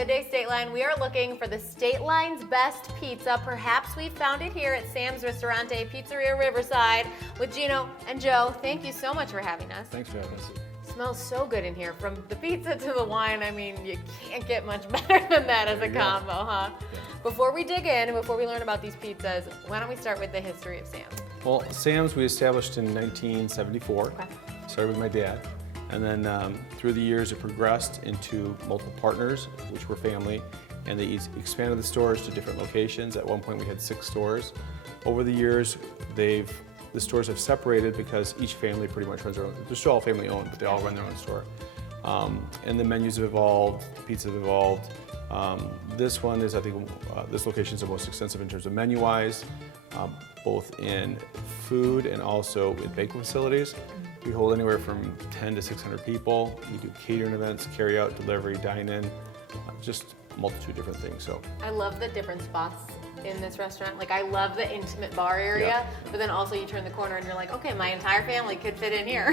Good Day Stateline. We are looking for the Stateline's best pizza. Perhaps we found it here at Sam's Ristorante, Pizzeria Riverside with Gino and Joe. Thank you so much for having us. Thanks for having us. Smells so good in here. From the pizza to the wine, I mean, you can't get much better than that as a combo, huh? Yeah. Before we dig in, before we learn about these pizzas, why don't we start with the history of Sam's? Well, Sam's we established in 1974. Okay. Started with my dad. And then through the years, it progressed into multiple partners, which were family, and they expanded the stores to different locations. At one point, we had 6 stores. Over the years, the stores have separated because each family pretty much runs their own. They're still all family owned, but they all run their own store. And the menus have evolved, the pizzas have evolved. This one is, I think, this location is the most extensive in terms of menu-wise, both in food and also in banquet facilities. We hold anywhere from 10 to 600 people. We do catering events, carry out, delivery, dine-in, just a multitude of different things. So I love the different spots in this restaurant. Like, I love the intimate bar area, but then also you turn the corner and you're like, okay, my entire family could fit in here.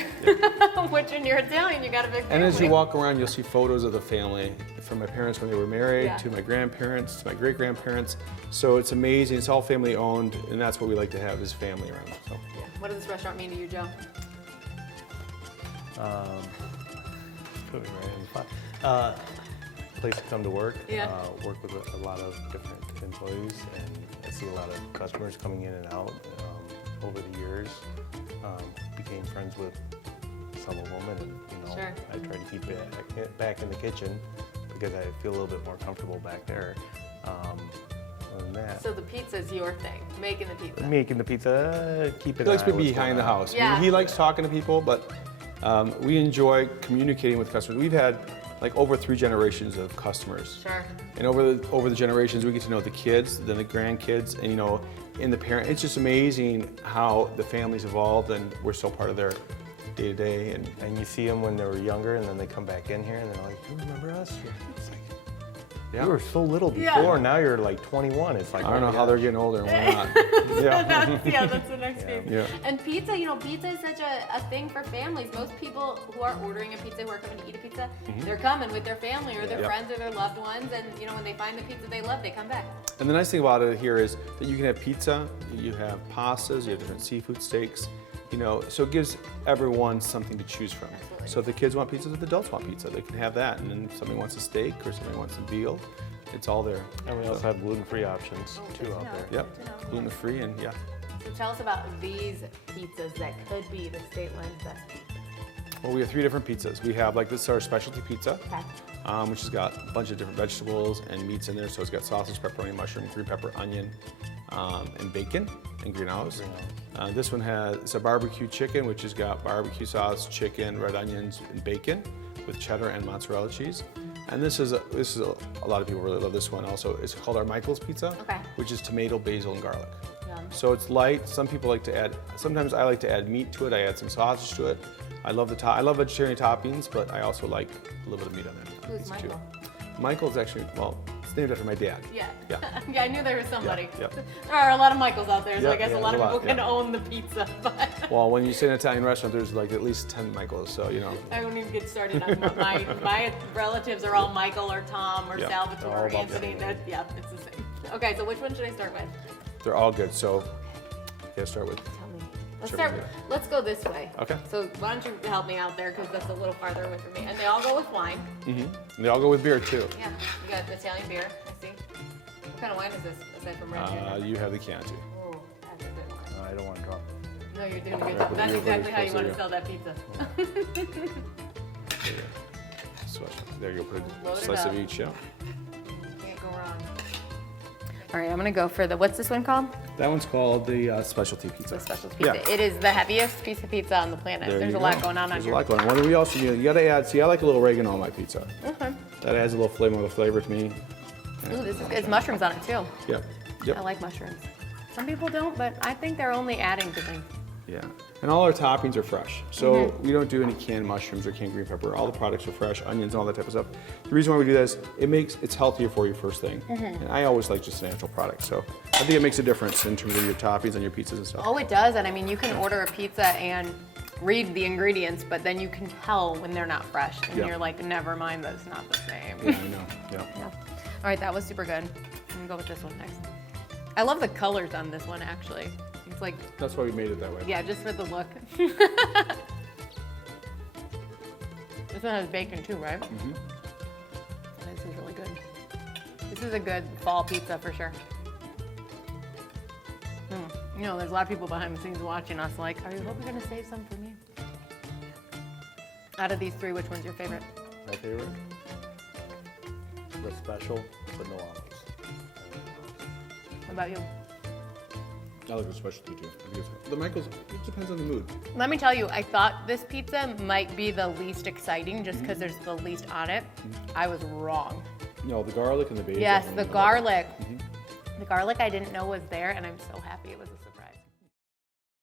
Which when you're Italian, you got a big family. And as you walk around, you'll see photos of the family, from my parents when they were married, to my grandparents, to my great-grandparents. So it's amazing. It's all family owned, and that's what we like to have is family around. So. Yeah. What does this restaurant mean to you, Joe? Put me right in the spot. Place to come to work. Yeah. Work with a lot of different employees, and I see a lot of customers coming in and out. Over the years, became friends with some of them, and Sure. I try to keep it back in the kitchen because I feel a little bit more comfortable back there. Other than that, So the pizza's your thing, making the pizza. making the pizza, keep it. He likes to be behind the house. Yeah. He likes talking to people, but we enjoy communicating with customers. We've had like over 3 generations of customers. Sure. And over the generations, we get to know the kids, then the grandkids, and and the parents. It's just amazing how the family's evolved, and we're still part of their day to day. And you see them when they were younger, and then they come back in here, and they're like, "You remember us?" It's like, Yeah. you were so little before, Yeah. now you're like 21. It's like, I don't know how they're getting older and we're not. That's the next piece. Yeah. And pizza, pizza is such a thing for families. Most people who are ordering a pizza, who are coming to eat a pizza, they're coming with their family or their friends or their loved ones, and when they find the pizza they love, they come back. And the nice thing about it here is that you can have pizza, you have pastas, you have different seafood steaks, so it gives everyone something to choose from. Absolutely. So if the kids want pizza, if the adults want pizza, they can have that. And then if somebody wants a steak or somebody wants some veal, it's all there. And we also have gluten-free options too out there. Yep, gluten-free and yeah. So tell us about these pizzas that could be the Stateline's best pizza. Well, we have 3 different pizzas. We have, this is our specialty pizza, Okay. which has got a bunch of different vegetables and meats in there. So it's got sausage, pepperoni, mushroom, green pepper, onion, and bacon and green olives. This one it's a barbecue chicken, which has got barbecue sauce, chicken, red onions, and bacon with cheddar and mozzarella cheese. And this is a lot of people really love this one also. It's called our Michael's Pizza, which is tomato, basil, and garlic. Yum. So it's light. Some people like to add, sometimes I like to add meat to it. I add some sausage to it. I love vegetarian toppings, but I also like a little bit of meat on there. Who's Michael? Michael's actually, it's named after my dad. Yeah. Yeah. Yeah, I knew there was somebody. Yeah. There are a lot of Michaels out there, so Yeah, I guess a yeah, lot of there's a people lot, can own the pizza, but Well, when you say an Italian restaurant, there's at least 10 Michaels, so I won't even get started on my relatives are all Michael or Tom or Yeah. Salvatore All or about Anthony. Yeah, it's the same. Okay, so which one should I start with? they're all good. So, start with. Tell me. Sure. Let's go this way. Okay. So why don't you help me out there, because that's a little farther away from me. And they all go with wine. Mm-hmm. They all go with beer too. Yeah, you got Italian beer, I see. What kind of wine is this, aside from red Junior? You have the Chianti. Oh, that's a good wine. I don't want to drop. No, you're doing a Right, good job. but That's you're exactly how you closer, want to yeah. sell that pizza. There you go. Switch. There you go. Put Load a it slice up. of each. Yeah. Can't go wrong. All right, I'm gonna go for what's this one called? That one's called the specialty pizza. The special pizza. Yeah. It is the heaviest piece of pizza on the planet. There There's you a lot go. going on There's here. a lot going on. What do we also do? You got to add. See, I like a little oregano on my pizza. Okay. That adds a little flavor to me. Ooh, this is good. There's mushrooms on it too. Yep. Yep. I like mushrooms. Some people don't, but I think they're only adding to things. Yeah, and all our toppings are fresh. So we don't do any canned mushrooms or canned green pepper. All the products are fresh, onions, all that type of stuff. The reason why we do this, it's healthier for you first thing. And I always like just natural products. So I think it makes a difference in terms of your toppings on your pizzas and stuff. Oh, it does. And I mean, you can order a pizza and read the ingredients, but then you can tell when they're not fresh, and Yeah. you're like, never mind, that's not the same. Yeah, I know. Yeah. Yeah. All right, that was super good. I'm gonna go with this one next. I love the colors on this one, actually. It's like, That's why we made it that way. yeah, just for the look. This one has bacon too, right? Mm-hmm. This is really good. This is a good fall pizza for sure. You know, there's a lot of people behind the scenes watching us like, are you hoping you're gonna save some for me? Out of these three, which one's your favorite? My favorite? The special, but no olives. What about you? I like the specialty too. The Michael's, it depends on the mood. Let me tell you, I thought this pizza might be the least exciting just because there's the least on it. I was wrong. No, the garlic and the basil. Yes, I the mean, garlic. The garlic I didn't know was there, and I'm so happy it was a